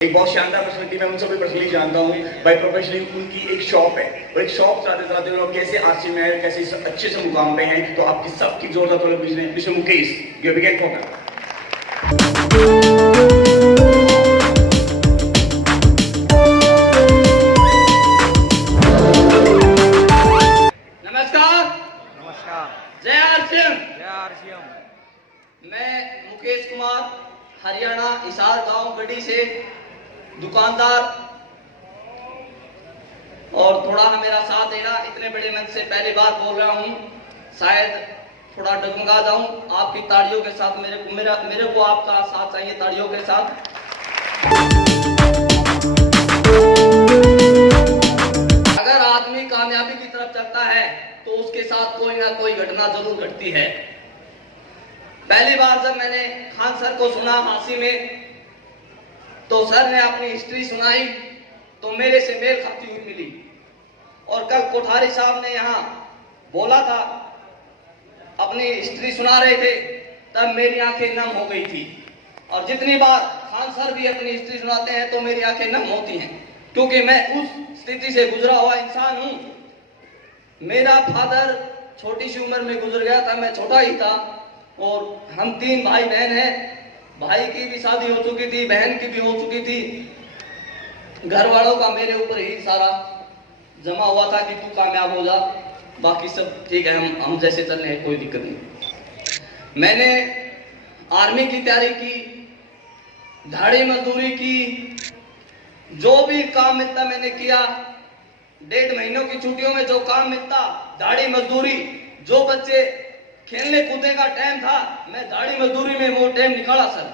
एक बहुत शानदार पर्सनैलिटी, मैं उन सभी पर्सनली जानता हूँ बाय प्रोफेशनली। उनकी एक शॉप है और एक शॉप चलाते चलाते लोग कैसे आरसी में है, कैसे अच्छे से मुकाम पे हैं। तो आपकी सबकी जोरदार तौर पर mister Mukesh, you begin for नमस्कार। नमस्कार। जय आरसीएम। जय आरसीएम। मैं मुकेश कुमार, हरियाणा हिसार गांव गढ़ी से दुकानदार, और थोड़ा मेरा साथ देना। इतने बड़े मंच से पहली बार बोल रहा हूं, शायद थोड़ा डगमगा जाऊं। आपकी तालियों के साथ मेरे को आपका साथ चाहिए, तालियों के साथ। अगर आदमी कामयाबी की तरफ चलता है तो उसके साथ कोई ना कोई घटना जरूर घटती है। पहली बार जब मैंने खान सर को सुना हांसी में, तो सर ने अपनी हिस्ट्री सुनाई तो मेरे से मेल खाती हुई मिली। और कल कोठारी साहब ने यहाँ बोला था, अपनी हिस्ट्री सुना रहे थे, तब मेरी आंखें नम हो गई थी। और जितनी बार खान सर भी अपनी हिस्ट्री सुनाते हैं तो मेरी आंखें नम होती हैं, क्योंकि मैं उस स्थिति से गुजरा हुआ इंसान हूं। मेरा फादर छोटी सी उम्र में गुजर गया था, मैं छोटा ही था। और हम 3 भाई बहन हैं। भाई की भी शादी हो चुकी थी, बहन की भी हो चुकी थी। घर वालों का मेरे ऊपर ही सारा जमा हुआ था कि तू कामयाब हो जा, बाकी सब ठीक है, हम जैसे चल रहे हैं, कोई दिक्कत नहीं। मैंने आर्मी की तैयारी की, दिहाड़ी मजदूरी की, जो भी काम मिलता मैंने किया। 1.5 महीनों की छुट्टियों में जो काम मिलता, दिहाड़ी मजदूरी। जो बच्चे खेलने कूदने का टाइम था, मैं दिहाड़ी मजदूरी में वो टाइम निकाला सर।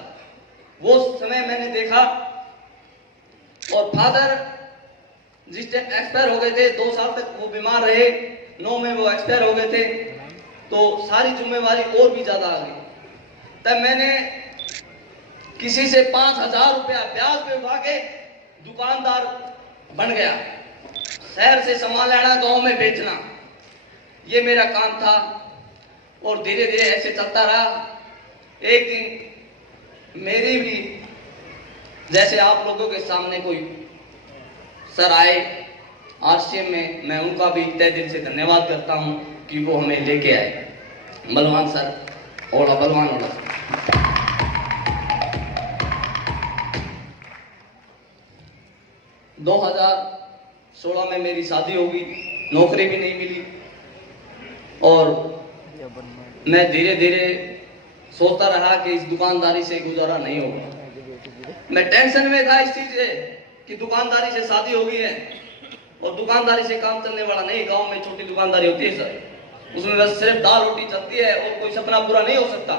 वो समय मैंने देखा। और फादर जिस टाइम एक्सपायर हो गए थे, 2 साल तक वो बीमार रहे, 9 में वो एक्सपायर हो गए थे, तो सारी जिम्मेवारी और भी ज्यादा आ गई। तब मैंने किसी से 5,000 रुपया ब्याज पे उठा के दुकानदार बन गया। शहर से सामान लाना, गांव में बेचना, ये मेरा काम था। और धीरे धीरे ऐसे चलता रहा। एक दिन मेरी भी जैसे आप लोगों के सामने कोई सर आए आरसीएम में, मैं उनका भी तहे दिल से धन्यवाद करता हूं कि वो हमें लेके आए। बलवान सर, ओला बलवान ओला। 2016 में मेरी शादी होगी, नौकरी भी नहीं मिली। और मैं धीरे धीरे सोचता रहा कि इस दुकानदारी से गुजारा नहीं होगा। मैं टेंशन में था इस चीज से कि दुकानदारी से शादी हो गई है और दुकानदारी से काम चलने वाला नहीं। गांव में छोटी दुकानदारी होती है सर, उसमें बस सिर्फ दाल रोटी चलती है और कोई सपना पूरा नहीं हो सकता।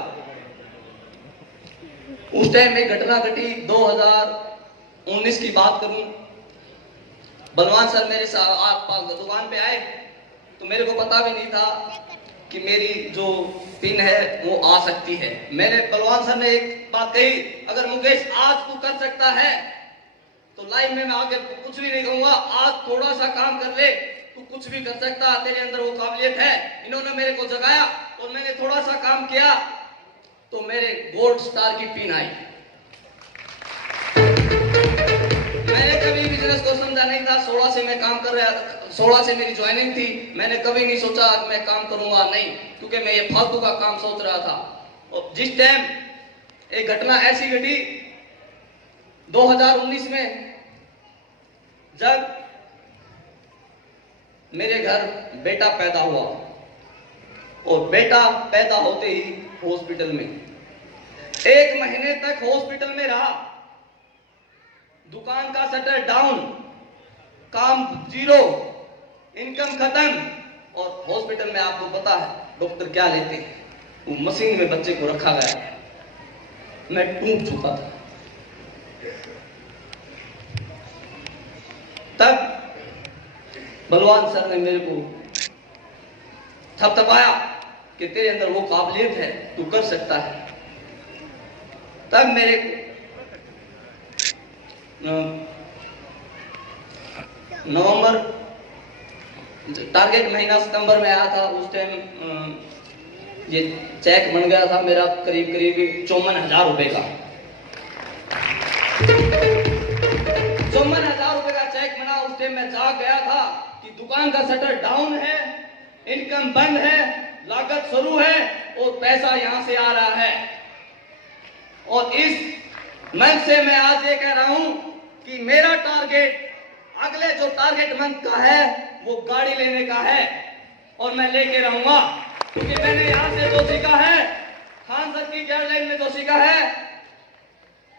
उस टाइम में घटना घटी, 2019 की बात करूं। बलवान सर मेरे साथ दुकान पे आए तो मेरे को पता भी नहीं था कि मेरी जो पिन है वो आ सकती है। मैंने बलवान सर ने एक बात कही, अगर मुकेश आज तू कर सकता है तो लाइफ में मैं आगे कुछ भी नहीं कहूंगा। आज थोड़ा सा काम कर ले, तू कुछ भी कर सकता, तेरे अंदर वो काबिलियत है। इन्होंने मेरे को जगाया और मैंने थोड़ा सा काम किया तो मेरे गोल्ड स्टार की पिन आई। मैंने कभी बिजनेस को समझा नहीं था। 16 से मैं काम कर रहा था, 16 से मेरी ज्वाइनिंग थी। मैंने कभी नहीं सोचा मैं काम करूंगा, नहीं, क्योंकि मैं ये फालतू का काम सोच रहा था। और जिस टाइम एक घटना ऐसी घटी 2019 में, जब मेरे घर बेटा पैदा हुआ और बेटा पैदा होते ही हॉस्पिटल में 1 महीने तक हॉस्पिटल में रहा। दुकान का शटर डाउन, काम 0, इनकम खत्म। और हॉस्पिटल में आपको पता है डॉक्टर क्या लेते हैं, वो मशीन में बच्चे को रखा गया। मैं टूट चुका था। तब बलवान सर ने मेरे को थपथपाया कि तेरे अंदर वो काबिलियत है, तू कर सकता है। तब मेरे नवंबर, टारगेट महीना सितंबर में आया था। उस टाइम ये चेक बन गया था मेरा करीब 54,000 रुपए का। कि दुकान का शटर डाउन है, इनकम बंद है, लागत शुरू है और पैसा यहां से आ रहा है। और इस मंच से मैं आज ये कह रहा हूं कि मेरा टारगेट अगले जो टारगेट मंथ का है वो गाड़ी लेने का है और मैं लेके रहूंगा, क्योंकि मैंने यहां से जो सीखा है, खान सर की गाइडलाइन में जो सीखा है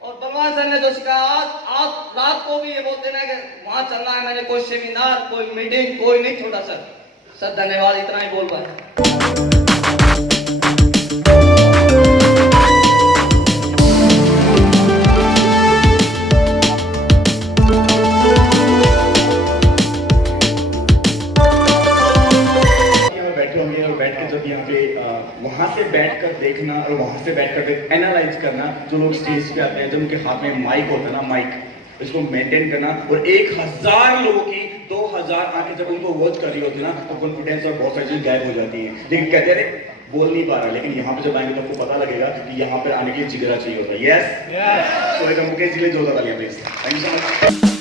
और भगवान सर ने जो सीखा, आज रात को भी ये बोलते ना कि वहां चलना है, मैंने कोई सेमिनार, कोई मीटिंग, कोई नहीं छोड़ा सर धन्यवाद, इतना ही बोल पाए। वहां से बैठकर देखना और वहां से बैठकर एनालाइज करना, जो लोग स्टेज पे आते हैं, जब उनके हाथ में माइक होता है ना, माइक, इसको मेंटेन करना, और 1000 लोगों की 2000 आंखें जब उनको वॉच कर रही होती है ना, तो कॉन्फिडेंस और बहुत सारी चीजें गायब हो जाती है। लेकिन कहते हैं बोल नहीं पा रहा, लेकिन यहाँ पे जब आएंगे तो आपको पता लगेगा कि यहाँ पर आने के लिए जिगरा चाहिए होता है। यस, तो एक मुकेश जी के लिए जोरदार तालियां please. Thank you so much.